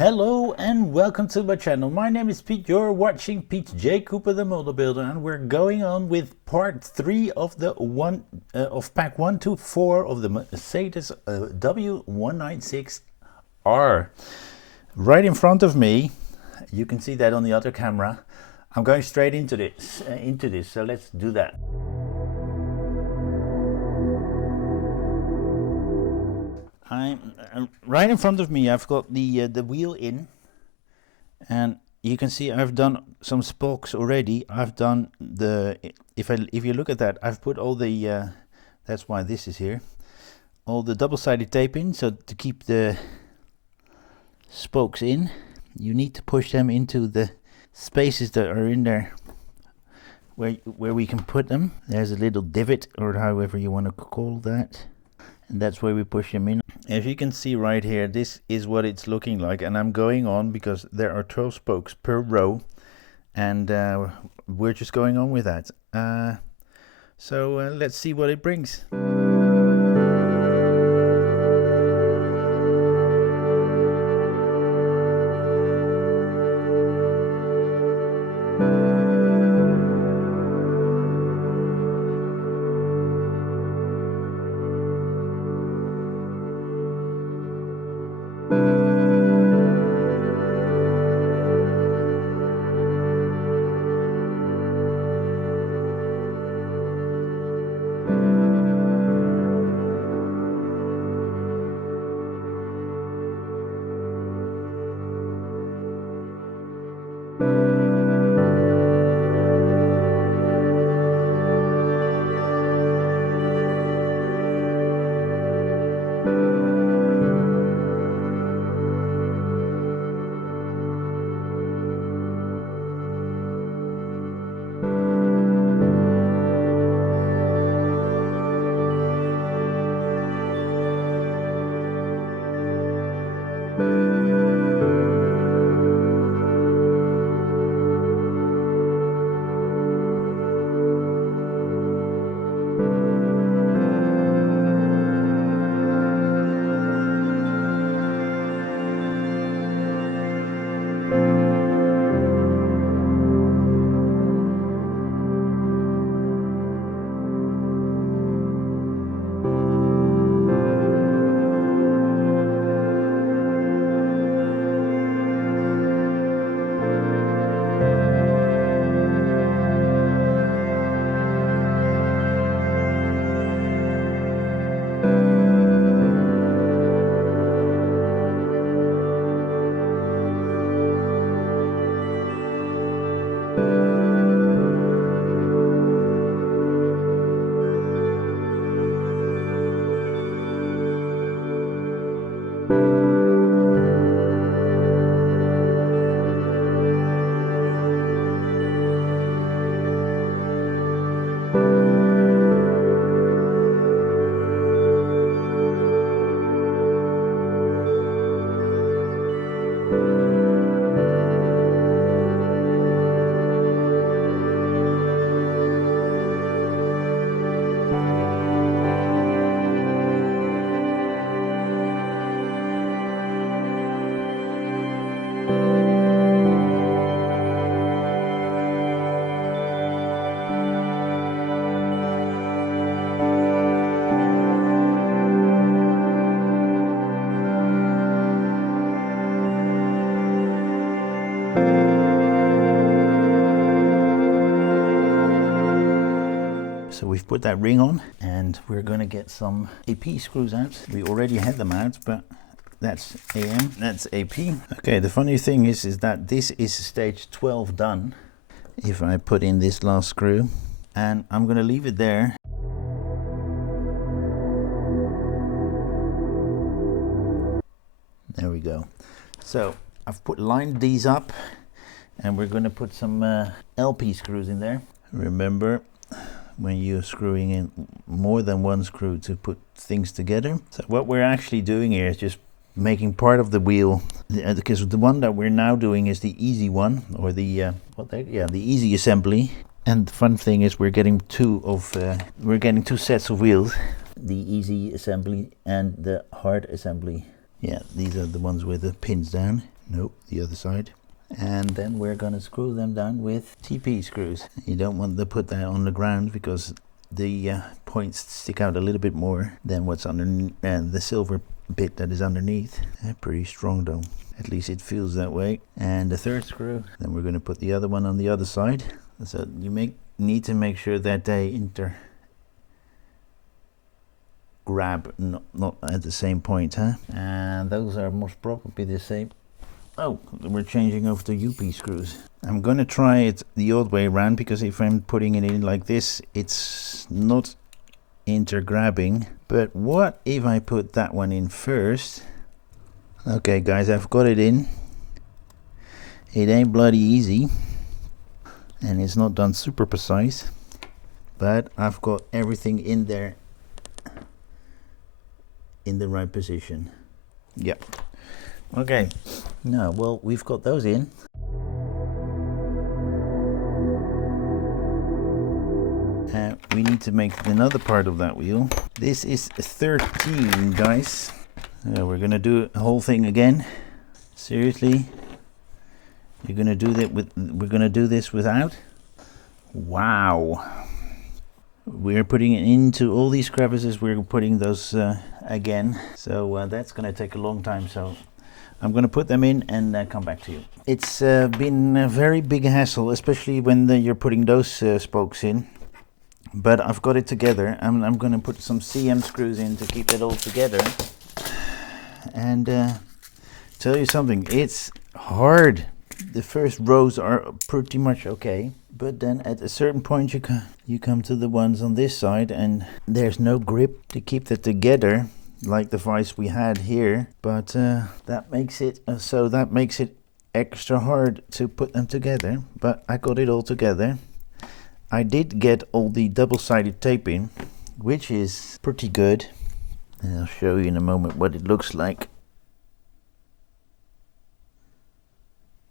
Hello and welcome to my channel. My name is Pete. You're watching Pete J. Cooper the Model Builder, and we're going on with part 3 of the pack 1 to 4 of the Mercedes W196R. Right in front of me, you can see that on the other camera. I'm going straight into this. So let's do that. I'm right in front of me. I've got the wheel in, and you can see I've done some spokes already. I've done the if you look at that, I've put all the that's why this is here, all the double-sided tape in. So to keep the spokes in, you need to push them into the spaces that are in there where we can put them. There's a little divot, or however you want to call that, and that's where we push them in. As you can see right here, this is what it's looking like, and I'm going on because there are 12 spokes per row, and we're just going on with that. So let's see what it brings. So we've put that ring on, and we're going to get some AP screws out. We already had them out, but that's AM, that's AP. Okay, the funny thing is that this is stage 12 done. If I put in this last screw, and I'm going to leave it there. There we go. So I've lined these up, and we're going to put some LP screws in there. Remember, when you're screwing in more than one screw to put things together. So what we're actually doing here is just making part of the wheel, because the one that we're now doing is the easy one, or the easy assembly. And the fun thing is we're getting two sets of wheels, the easy assembly and the hard assembly. Yeah, these are the ones with the pins down. Nope, the other side. And then we're going to screw them down with TP screws. You don't want to put that on the ground because the points stick out a little bit more than what's underneath, the silver bit that is underneath. Pretty strong though, at least it feels that way. And the third screw, then we're going to put the other one on the other side. So you need to make sure that they grab, not at the same point, huh? And those are most probably the same. Oh, we're changing over to UP screws. I'm gonna try it the old way around, because if I'm putting it in like this, it's not inter-grabbing. But what if I put that one in first? Okay guys, I've got it in. It ain't bloody easy, and it's not done super precise, but I've got everything in there in the right position. Yep. Okay, now, well, we've got those in. We need to make another part of that wheel. This is 13, guys. We're gonna do the whole thing again. Seriously? You're gonna do that with? We're gonna do this without? Wow. We're putting it into all these crevices. We're putting those again. So that's gonna take a long time. So I'm going to put them in and come back to you. It's been a very big hassle, especially when you're putting those spokes in. But I've got it together. I'm going to put some CM screws in to keep it all together. And tell you something, it's hard. The first rows are pretty much okay. But then at a certain point you come to the ones on this side and there's no grip to keep that together, like the vise we had here, but that makes it extra hard to put them together. But I got it all together. I did get all the double-sided tape in, which is pretty good, and I'll show you in a moment what it looks like.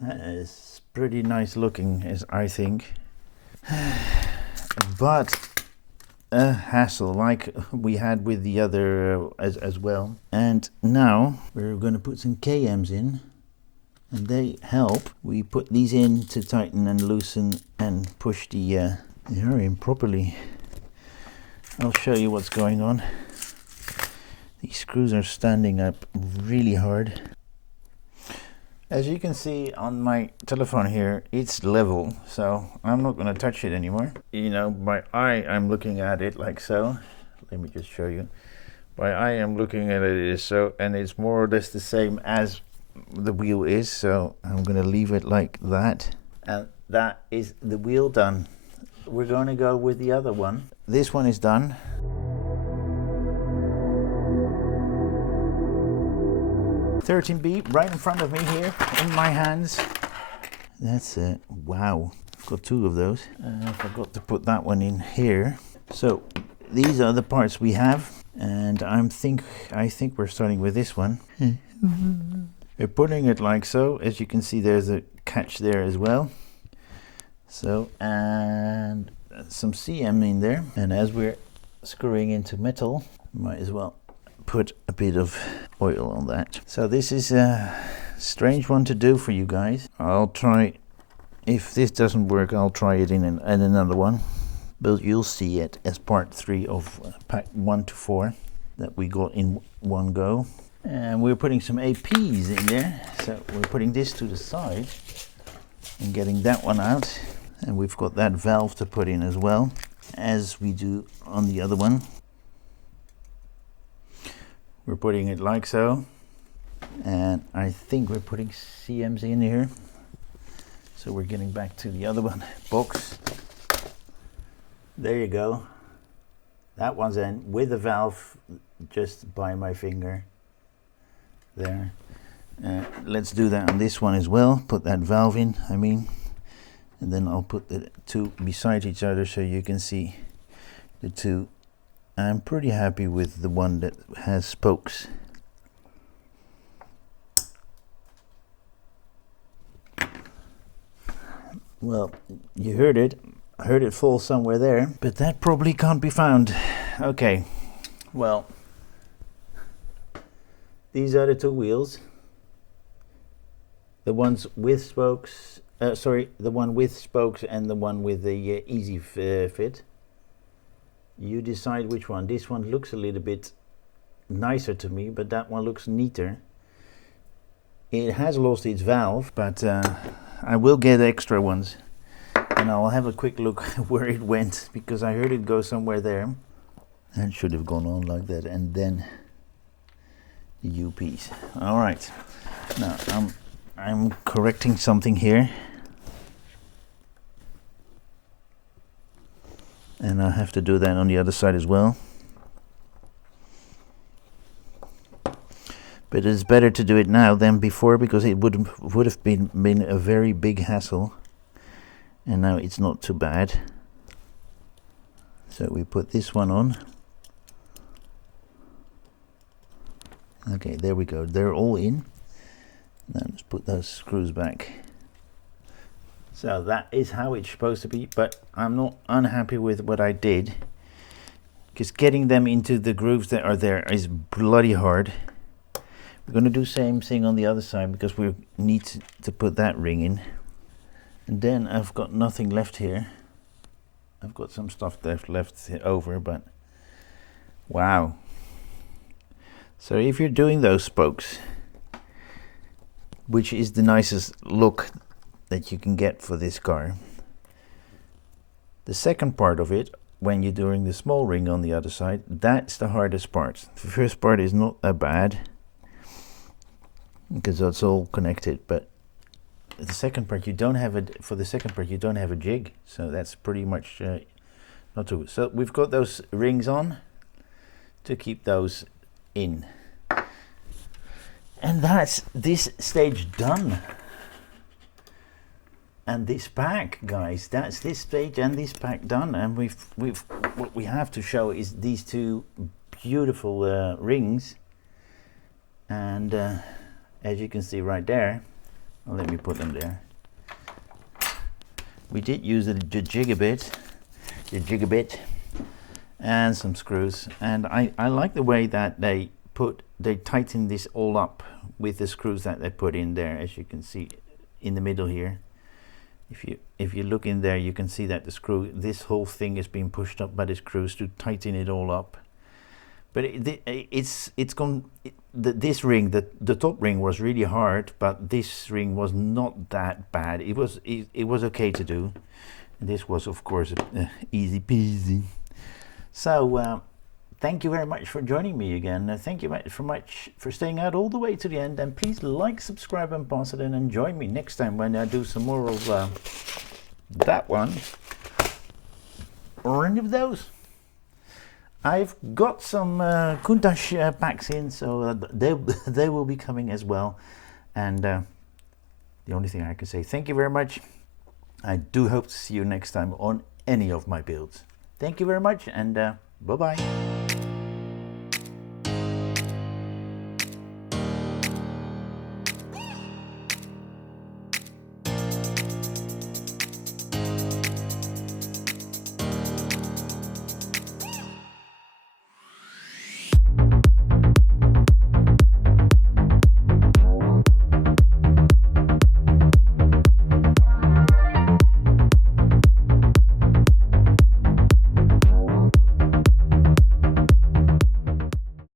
That is pretty nice looking, as I think. But a hassle like we had with the other as well. And now we're going to put some KMs in, and they help. We put these in to tighten and loosen and push the air in properly. I'll show you what's going on. These screws are standing up really hard. As you can see on my telephone here, it's level, so I'm not going to touch it anymore. You know, by eye I'm looking at it like so. Let me just show you. By eye I'm looking at it is so, and it's more or less the same as the wheel is, so I'm going to leave it like that. And that is the wheel done. We're going to go with the other one. This one is done. (13B) right in front of me here in my hands. That's it. Wow, I've got two of those. I forgot to put that one in here. So these are the parts we have, and I think we're starting with this one. We're putting it like so. As you can see, there's a catch there as well. So, and some CM in there, and as we're screwing into metal, might as well put a bit of oil on that. So this is a strange one to do for you guys. I'll try, if this doesn't work, I'll try it in another one, but you'll see it as part 3 of pack 1 to 4 that we got in one go. And we're putting some APs in there, so we're putting this to the side and getting that one out, and we've got that valve to put in as well, as we do on the other one. We're putting it like so, and I think we're putting CMs in here. So we're getting back to the other one box. There you go. That one's in with the valve just by my finger there. Let's do that on this one as well. Put that valve in, and then I'll put the two beside each other so you can see the two. I'm pretty happy with the one that has spokes. Well, you heard it. I heard it fall somewhere there, but that probably can't be found. Okay, well, these are the two wheels. the ones with spokes, sorry, the one with spokes and the one with the easy fit. You decide which one. This one looks a little bit nicer to me, but that one looks neater. It has lost its valve, but I will get extra ones, and I'll have a quick look where it went, because I heard it go somewhere there. And should have gone on like that, and then the U-piece. All right, now I'm correcting something here, and I have to do that on the other side as well. But it's better to do it now than before, because it would have been a very big hassle, and now it's not too bad. So we put this one on. Okay, there we go. They're all in. Now let's put those screws back. So that is how it's supposed to be, but I'm not unhappy with what I did, because getting them into the grooves that are there is bloody hard. We're going to do same thing on the other side, because we need to put that ring in. And then I've got nothing left here. I've got some stuff left over, but wow. So if you're doing those spokes, which is the nicest look that you can get for this car, the second part of it, when you're doing the small ring on the other side, that's the hardest part. The first part is not that bad, because that's all connected, but the second part you don't have a jig, so that's pretty much not too. So we've got those rings on to keep those in, and that's this stage done. And this pack, guys, that's this stage and this pack done. And we've what we have to show is these two beautiful rings, and as you can see right there, well, let me put them there. We did use the jig a bit, and some screws, and I like the way that they tighten this all up with the screws that they put in there. As you can see in the middle here, if you look in there, you can see that this whole thing is being pushed up by the screws to tighten it all up. But this ring, the top ring was really hard, but this ring was not that bad. It was okay to do. And this was, of course, easy peasy. So thank you very much for joining me again. Thank you very much for staying out all the way to the end. And please like, subscribe, and pass it in. And join me next time when I do some more of that one or any of those. I've got some Countach packs in, so they will be coming as well. And the only thing I can say, thank you very much. I do hope to see you next time on any of my builds. Thank you very much, and bye-bye.